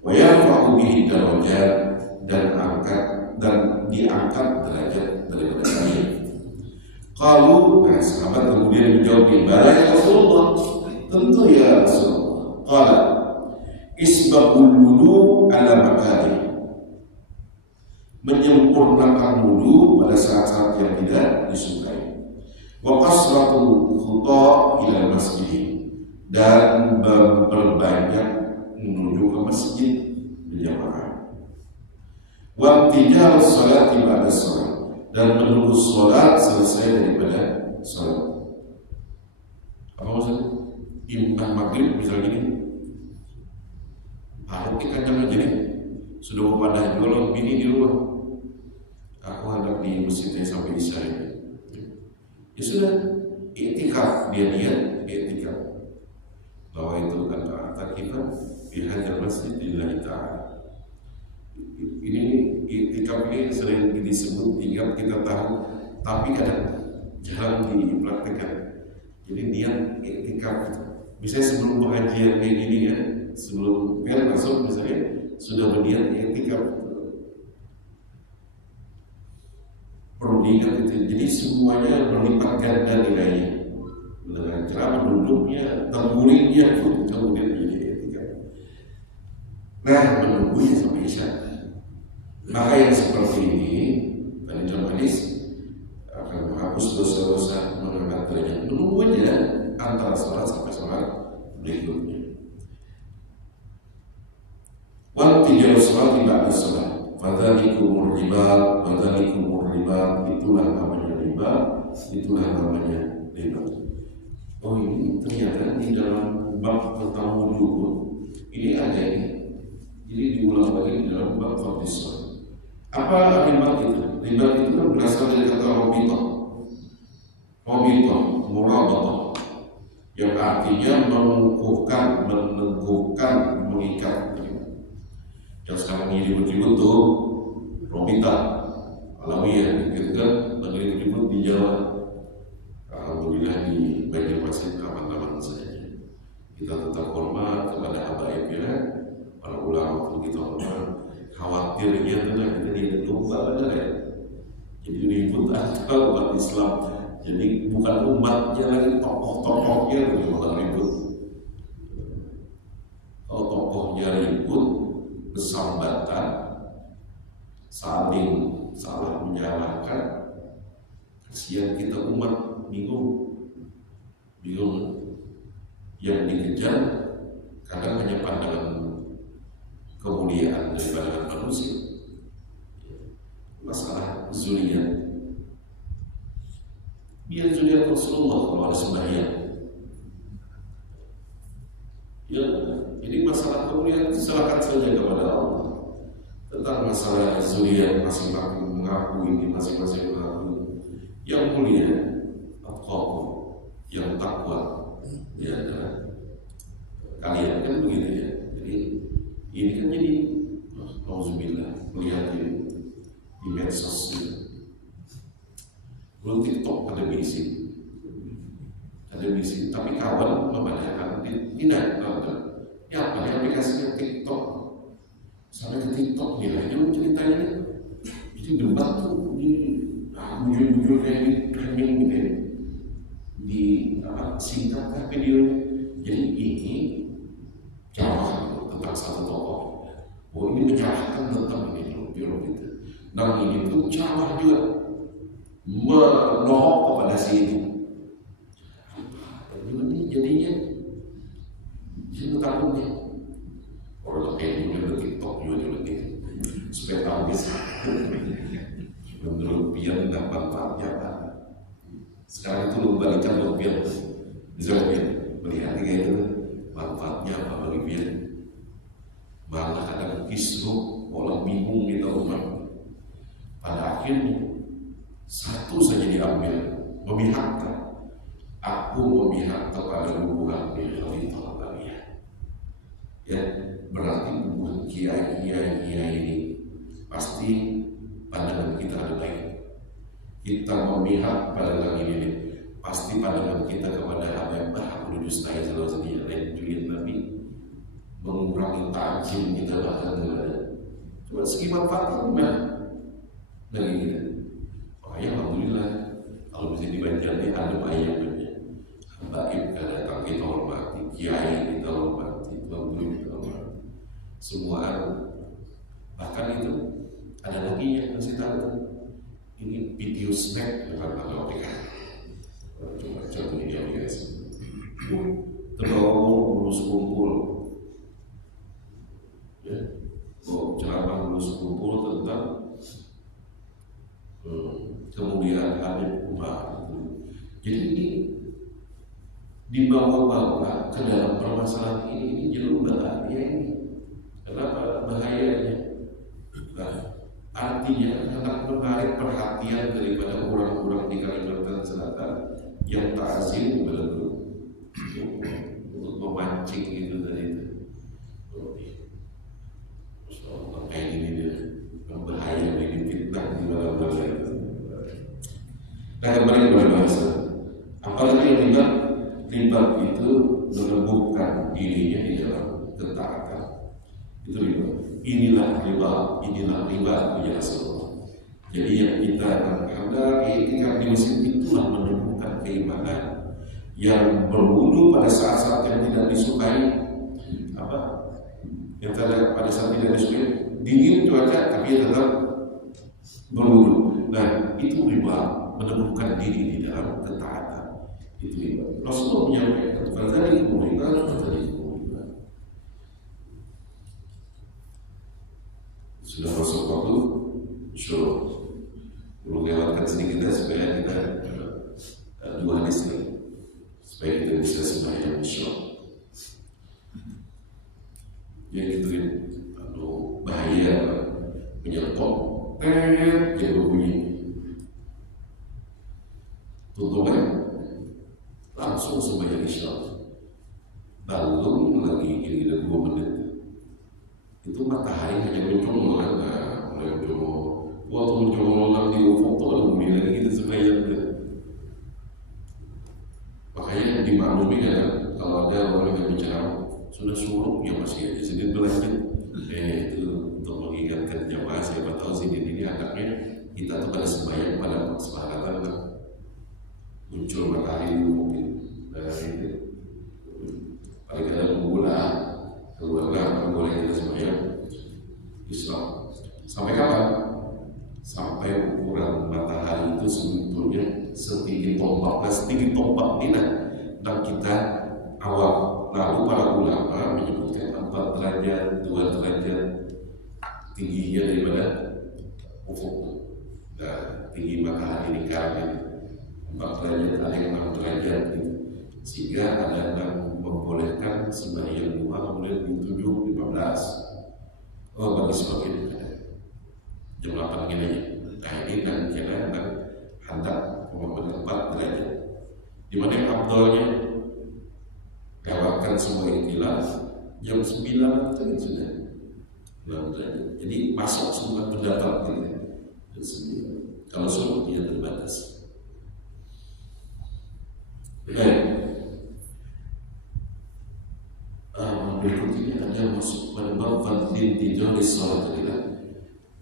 Wa yarfa'u bihi darajat, dan diangkat derajat daripada kalian. Qalu, sahabat kemudian menjawab, bala ya Rasulullah, tentu ya Rasulullah. Qala isbabul wudu ala makari, menyempurnakan wudu pada saat-saat yang tidak disukai. Wa qasratul khuta ila masjid, dan berbanyak menuju ke masjid berjamaah. Wa tijar salat ba'da salat, dan menunggu salat selesai daripada salat. Apa maksudnya? Imam maghrib misalnya gini, aku kita jam aja nih, sudah mau pada jualan bini di rumah, aku hendak di masjidnya sampai isya ini. Ya sudah, i'tikaf, dia niat i'tikaf. Bahwa itu kan kata kita fi hadzal masjid lillahi ta'ala. Ini i'tikaf ini sering disebut, ingat kita tahu, tapi kadang jarang dipraktekkan. Jadi niat i'tikaf misalnya sebelum pengajian kayak gini ya, sebelum masuk misalnya sudah berniat i'tikaf, perlu diingat itu. Jadi semuanya berlipat ganda nilainya, dengan cara duduknya, temurihnya pun kemudian jadi i'tikaf. Nah, menunggunya sampai isya. Maka yang seperti ini tadi dalam hadis akan menghapus dosa-dosa, mengangkat derajat. Menunggu aja antara sholat sampai sholat berikutnya. Wa tijaru sholat ba'da sholat. Fadzalikumur riba, itulah namanya riba, itulah namanya riba. Oh, ini ternyata di dalam bab tentang wudu ini ada ini. Jadi diulang lagi di dalam bab fardhis shalah. Apa riba itu? Riba itu kan berasal dari kata robitoh, murabatah, yang artinya mengukuhkan, meneguhkan, mengikat. Yang sekarang ini ribut-ribut tuh robita, alawiyah, gitu kan? Lagi ribut di Jawa. Alhamdulillah di Banjarmasin aman-aman saja. Kita tetap hormat kepada habaibnya, para ulama pun kita hormat. Khawatirnya adalah kita tidak domba ya. Jadi ribut atau umat Islam. Jadi bukan umatnya lagi, tokoh-tokohnya yang malah ribut. Kalau tokohnya ribut, kesambatan, saling salah menyalahkan, kasihan kita umat bingung. Yang dikejar kadang hanya pandangan kemuliaan dari pandangan manusia. Masalah zuriyat, biar zuriyat Rasulullah kalau ada sembahyang. Ya, jadi masalah kemuliaan serahkan saja kepada Allah. Tentang masalah zuriyat masing-masing mengaku ini, masing-masing mengaku yang mulia, at-taqwa, yang takwa. Ya, kalian kan begitu ya. Jadi ini kan jadi auzubillah, melihat di medsos belum TikTok ada misi, tapi kawan membacakan tidak tahu ya apa ya aplikasinya TikTok, sampai ke TikTok nilainya ceritanya jadi debat tuh di muncul kayak di trending gitu ya, di singkat videonya. Jadi ini jawab tentang satu tokoh. Oh, ini menjelaskan tentang ini biolog itu. Dan ini tuh cara juga menohok kepada si ini. Ini jadinya jadi takutnya. Orang kayak juga di TikTok juga gitu. Supaya tahu bisa. Menurut Pian dan manfaatnya apa? Sekarang itu lomba ikan Pian. Bisa Pian melihat kayak itu manfaatnya apa bagi Pian? Malah kadang kisruh, orang bingung kita umat. Pada akhirnya satu saja diambil, memihakkan. Aku memihak kepada hubungan Khalifatul Aliyah. Ya, berarti hubungan kiai ini pasti pandangan kita ada baik. Kita memihak pada lagi ini, pasti pandangan kita kepada Habib Muhammad Yustai Jalawazani dan Julian Nabi mengurangi tajim kita bahkan kepada. Coba segi manfaatnya gimana? Dari kita. Makanya alhamdulillah kalau bisa dibaca di ada ayatnya. Habaib datang kita hormati, kiai kita hormati, tuan guru kita hormati. Semua bahkan itu ada lagi yang masih tahu. Ini video snack dengan aplikasi. Coba contoh ini aplikasi. Terlalu urus kumpul. Ya, ceramah urus kumpul tentang kemuliaan Habib Umar. Jadi ini dibawa-bawa ke dalam permasalahan ini jauh bahaya ini. Kenapa bahayanya? Nah, artinya akan menarik perhatian daripada orang-orang di Kalimantan Selatan yang takzim kepada guru untuk memancing itu tadi itu. ribat itu menemukan dirinya di dalam ketaatan. Itu riba. Inilah riba punya Rasulullah. Jadi yang kita hendaki ketika di masjid itulah menemukan keimanan. Yang berwudu pada saat-saat yang tidak disukai, yang pada saat tidak disukai, dingin cuaca tapi tetap berwudu. Nah, itu riba, menemukan diri di dalam ketaatan. Itu riba. Rasulullah menyampaikan, "Fadzalikum riba, fadzalikum riba." Sudah masuk waktu syuruk. Perlu lewatkan sedikit supaya kita dua hadis ini, supaya kita bisa sembahyang syuruk. Ya gitu kan, bahaya menyerpok, jadi berbunyi. Tutupan langsung sembahyang isya. Lalu lagi kira-kira 2 menit. Itu matahari hanya mencongol kan, mulai mencongol. Waktu mencongol nanti ufuk tuh ada bumi lagi kita sembahyang. Makanya dimaklumi kan, kalau ada orang yang bicara sudah suruk ya masih ada sedikit berlanjut. Itu untuk mengingatkan jamaah, siapa tahu sedikit ini anaknya kita tuh pada sembahyang pada kesepakatan kan. Muncul matahari dulu mungkin dari itu paling kadang bulan keluarga boleh kita sembahyang Islam sampai kapan? Sampai ukuran matahari itu sebetulnya setinggi tombak ini dan kita awal. Lalu para ulama menyebutkan 4 derajat, 2 derajat tingginya daripada ufuk dan tinggi matahari di kanan 4 derajat, ada yang 6 derajat gitu. Sehingga ada yang membolehkan sembahyang duha kemudian di 7:15. Bagi sebagian jam 8 gini aja. Nah ini dan kira dan hendak membangun 4 derajat. Di mana yang abdolnya lewatkan semua ikhtilaf jam 9 itu kan sudah 6 derajat. Jadi masuk semua pendapat gitu. Kalau suruh dia terbatas. Baik. Berikutnya ada masuk pada bab fadlin tijaris salat kita.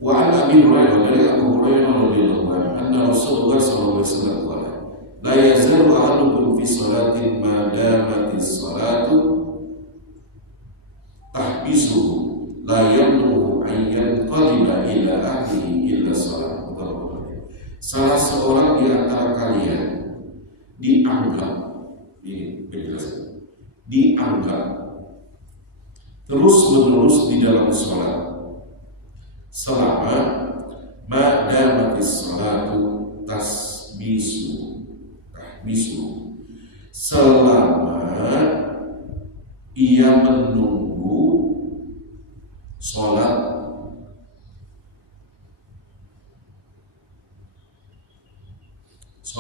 Wa an Abi Hurairah dari Abu Hurairah radhiyallahu anhu anna Rasulullah sallallahu alaihi wasallam qala la yazalu ahadukum fi salatin ma damatis salatu tahbisuhu la yamnuhu an yanqaliba ila ahlihi illa salat. Salah seorang di antara kalian dianggap terus menerus di dalam sholat selama madamatis sholatu tahbisu selama ia menunggu sholat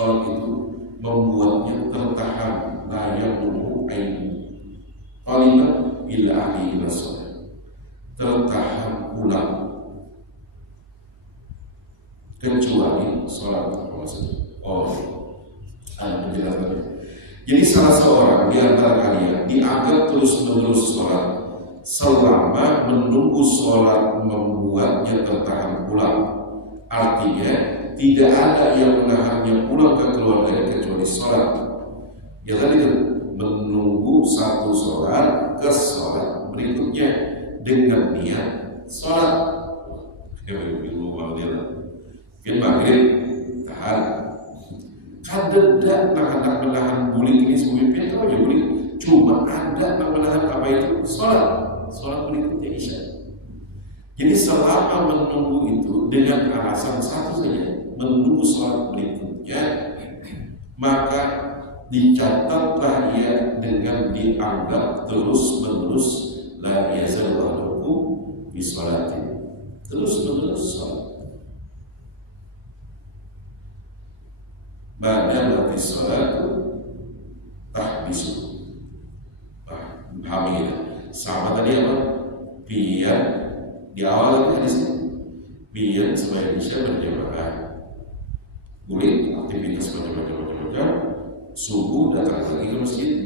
itu membuatnya tertahan layak menunggu ain qaliban ila ahli ila sholat, tertahan pulang kecuali sholat. Penjelasannya. Jadi salah seorang di antara kalian dianggap terus-menerus sholat selama menunggu sholat membuatnya tertahan pulang. Artinya tidak ada yang menahannya pulang ke keluarga kecuali sholat. Ya tadi itu menunggu satu sholat ke sholat berikutnya dengan niat sholat. Mungkin maghrib tahan. Ada menahan bulik ini semuanya tahu ya bulik. Cuma ada menahan apa itu sholat berikutnya isya. Jadi selama menunggu itu dengan alasan satu saja, menunggu sholat berikutnya, maka dicatatlah ia dengan dianggap terus menerus la yazallahu bi sholatin, terus menerus sholat. Badalati sholatu tahbisu. Pahami ya? Sama tadi apa? Biar di awal hadis ini biar supaya bisa berjamaah, boleh aktivitas macam-macam, subuh datang lagi ke masjid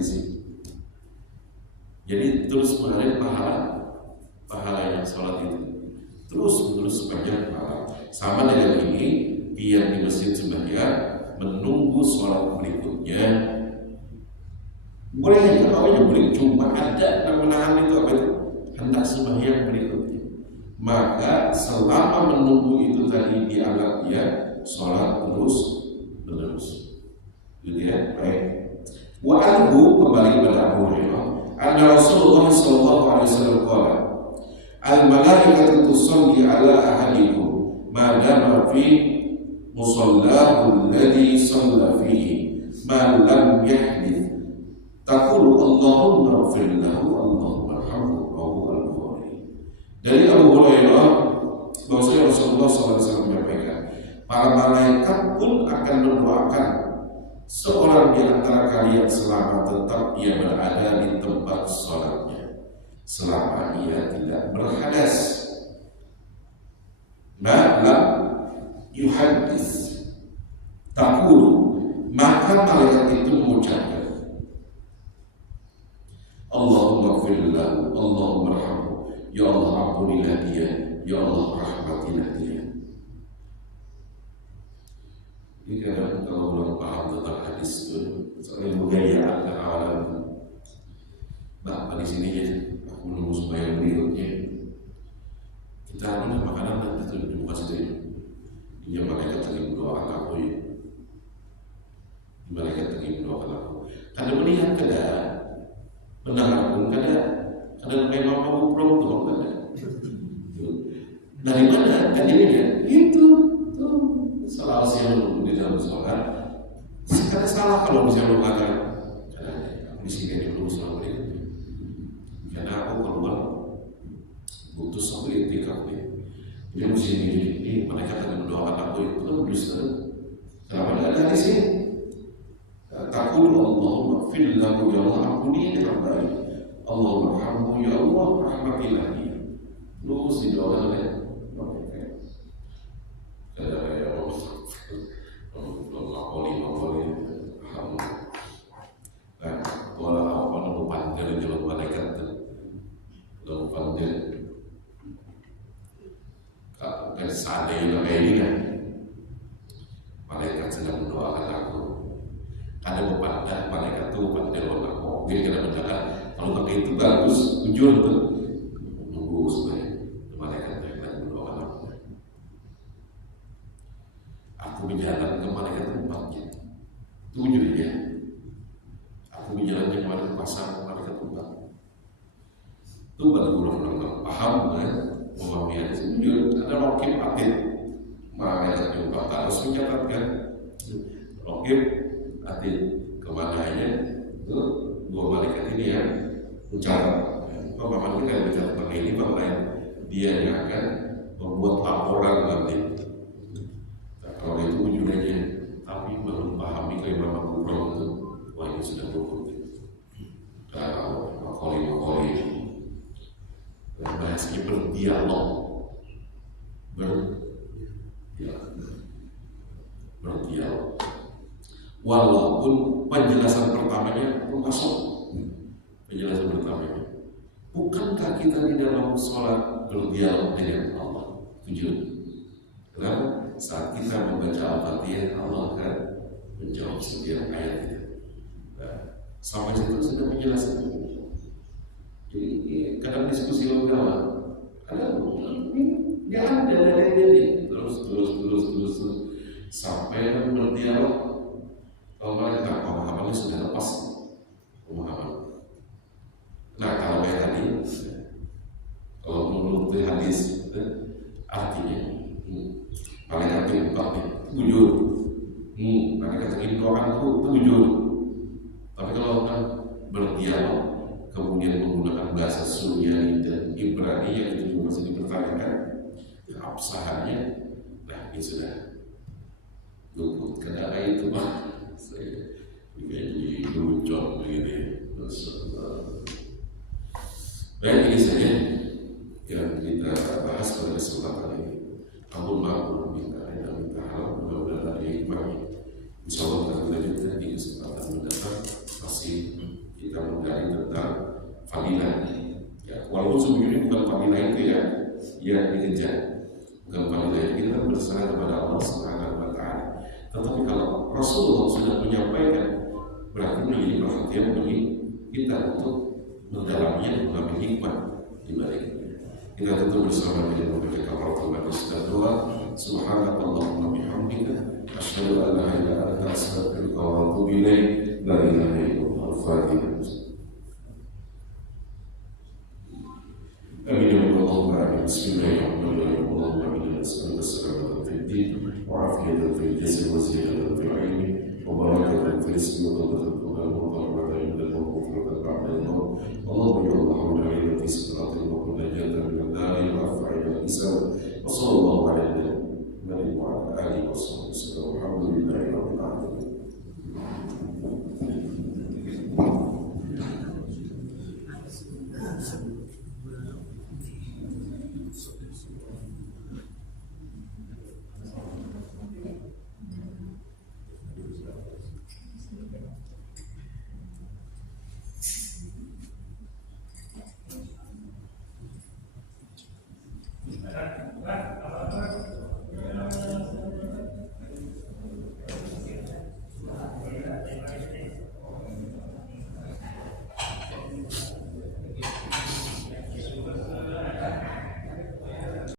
di sini. Jadi terus mengalir pahala yang sholat itu terus menerus sepanjang malam. Sama dengan ini, dia di masjid sembahyang menunggu sholat berikutnya. Boleh aja, awalnya boleh, cuma ada menahan itu apa itu? Hendak sembahyang berikutnya. Maka selama menunggu itu tadi dianggap dia sholat terus menerus. Gitu ya, baik. Wa anhu, kembali kepada Abu Hurairah, anna Rasulullah sallallahu alaihi wasallam qala, al-malaikatu tusalli ala ahadikum ma dama fi musallahu alladhi shalla fihi ma lam yahdith taqulu Allahumma ighfir lahu Allahumma arhamhu rawahu al-Bukhari. Dari Abu Hurairah bahwasanya Rasulullah SAW menyampaikan, para malaikat pun akan mendoakan seorang di antara kalian selama tetap ia berada di tempat sholatnya, selama ia tidak berhadas. Ma'lam yuhaddis taqulu, maka malaikat itu mengucapkan Allahumma ighfirlahu Allahumma arhamhu, ya Allah ampunilah dia, ya Allah rahmatilah dia. Ini kadang kalau belum paham tentang hadis itu, soalnya budaya dan awalan. Nah, di sini ya, aku menunggu supaya berikutnya kita ambil makanan nanti itu dibuka sendiri. Dia malaikat lagi berdoakan aku ya. Malaikat lagi berdoakan aku. Kada melihat kada, mendengar pun kada memang kamu belum kada. Dari mana? Dari mana? Itu tuh. Salah yang di dalam sholat, sekarang salah kalau bisa mengatakan aku di sini dulu selama ini, karena aku keluar butuh sampai itikaf nih. Dia mesti ini mereka akan mendoakan aku itu kan bisa. Kenapa ada di sini? Takul Allahumma ighfir lahu, ya Allah ampuni dia hamba ini. Allahumma arhamhu, ya Allah rahmatilah dia. Terus didoakan oleh seandainya kayak ini kan malaikat sedang mendoakan aku, ada beban malaikat itu pandai aku, dia kena mendoakan kalau pakai itu bagus, jujur tuh nunggu supaya malaikat yang mendoakan aku. Aku berjalan ke malaikat tempatnya 7 ya. Aku berjalan ke malaikat pasang malaikat tempat. Itu baru orang paham kan? Memahami sendiri ada rokib atid malaikat juga harus mencatatkan rokib atid kemananya itu 2 malaikat ini ya mencatat. Pemahaman kita mencatat pakai ini bahwa dia yang akan membuat laporan nanti. Kalau itu ujungnya, tapi belum pahami kayak Imam Kubro itu, wah ini sudah cukup. Kalau makoli dan bahasanya berdialog, berdialog. Walaupun penjelasan pertamanya masuk, penjelasan pertamanya, bukankah kita di dalam sholat berdialog dengan Allah? Tujuh. Kenapa? Saat kita membaca Al-Fatihah, Allah akan menjawab setiap ayat itu. Nah, sampai situ sudah menjelaskan. Jadi kadang diskusi lokal, ada ini ada dari terus sampai berdialog. Kalau mereka pemahamannya sudah lepas pemahaman. Nah kalau kayak tadi, kalau menurut hadis artinya malaikat itu tujuh, malaikat itu orang itu tujuh. Tapi kalau kan berdialog kemudian menggunakan bahasa Suryani dan Ibrani yang itu juga masih dipertanyakan keabsahannya, nah ini sudah luput. Kenapa itu Pak? Saya jadi lucu begini. Baik, ini saja yang kita bahas pada kesempatan ini. Allahumma minta hal mudah-mudahan dari hikmahnya. Insyaallah kita lanjutkan di kesempatan mendatang masih ya dikejar. Bukan fadilah itu kita berserah kepada Allah Subhanahu wa Ta'ala. Tetapi kalau Rasulullah sudah menyampaikan, berarti menjadi perhatian bagi kita untuk mendalaminya dan mengambil hikmah di baliknya. Kita tentu bersama dengan membaca kafaratul majlis dan doa. Subhanakallahumma bihamdika asyhadu an la ilaha illa anta astaghfiruka wa atubu ilaik. La ilaha illallah. Al-Fatihah. Amin ya rabbal alamin. Bismillahirrahmanirrahim. Allahumma inna nas'aluka as-salamata fid din wa 'afiyatan fil jasad wa ziyadatan fil 'ilmi wa barakatan fil rizqi wa